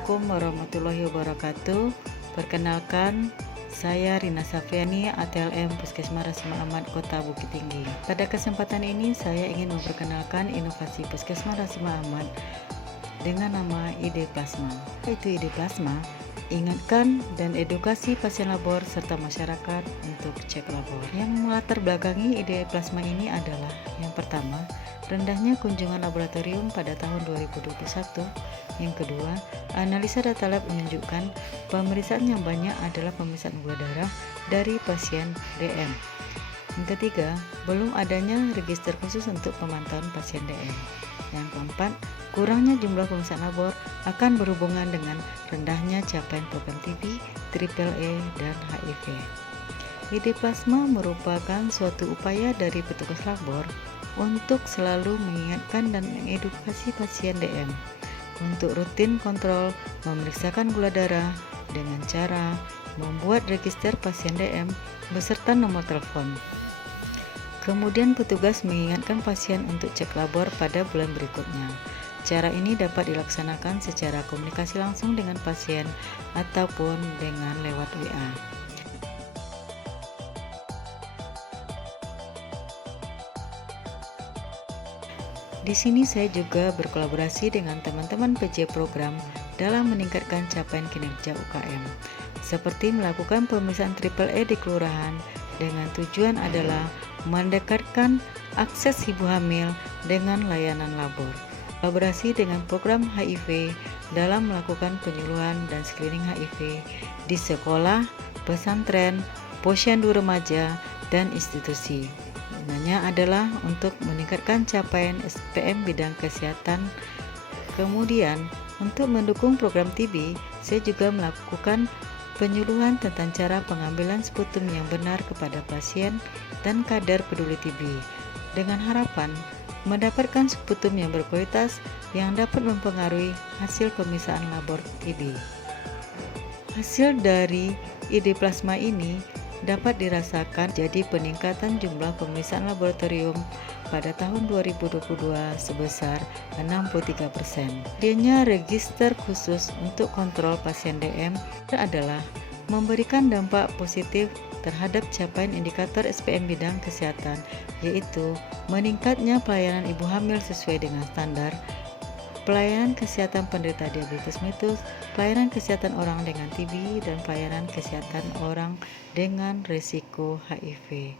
Assalamualaikum warahmatullahi wabarakatuh. Perkenalkan, saya Rina Safiani, ATLM Puskesmas Rasima Ahmad, Kota Bukit Tinggi. Pada kesempatan ini, saya ingin memperkenalkan inovasi Puskesmas Rasima Ahmad dengan nama ID Plasma. Itu ID Plasma, ingatkan dan edukasi pasien labor serta masyarakat untuk cek labor. Yang melatar belakangi ide plasma ini adalah yang pertama, rendahnya kunjungan laboratorium pada tahun 2021. Yang kedua, analisa data lab menunjukkan pemeriksaan yang banyak adalah pemeriksaan gula darah dari pasien DM. Yang ketiga, belum adanya register khusus untuk pemantauan pasien DM. Yang keempat, kurangnya jumlah pemeriksaan labor akan berhubungan dengan rendahnya capaian program TB, AAA, dan HIV. ID plasma merupakan suatu upaya dari petugas labor untuk selalu mengingatkan dan mengedukasi pasien DM untuk rutin kontrol memeriksakan gula darah dengan cara membuat register pasien DM beserta nomor telepon. Kemudian petugas mengingatkan pasien untuk cek labor pada bulan berikutnya. Cara ini dapat dilaksanakan secara komunikasi langsung dengan pasien ataupun dengan lewat WA. Di sini saya juga berkolaborasi dengan teman-teman PJ program dalam meningkatkan capaian kinerja UKM, seperti melakukan pemeriksaan AAA di kelurahan dengan tujuan adalah mendekatkan akses ibu hamil dengan layanan labor. Kolaborasi dengan program HIV dalam melakukan penyuluhan dan screening HIV di sekolah, pesantren, posyandu remaja, dan institusi. Gunanya adalah untuk meningkatkan capaian SPM bidang kesehatan. Kemudian, untuk mendukung program TB, saya juga melakukan penyuluhan tentang cara pengambilan sputum yang benar kepada pasien dan kader peduli TB, dengan harapan mendapatkan sputum yang berkualitas yang dapat mempengaruhi hasil pemeriksaan labor TB. Hasil dari ID plasma ini dapat dirasakan jadi peningkatan jumlah pemeriksaan laboratorium pada tahun 2022 sebesar 63%. Adanya register khusus untuk kontrol pasien DM adalah memberikan dampak positif terhadap capaian indikator SPM bidang kesehatan, yaitu meningkatnya pelayanan ibu hamil sesuai dengan standar, pelayanan kesehatan penderita diabetes mellitus, pelayanan kesehatan orang dengan TB, dan pelayanan kesehatan orang dengan risiko HIV.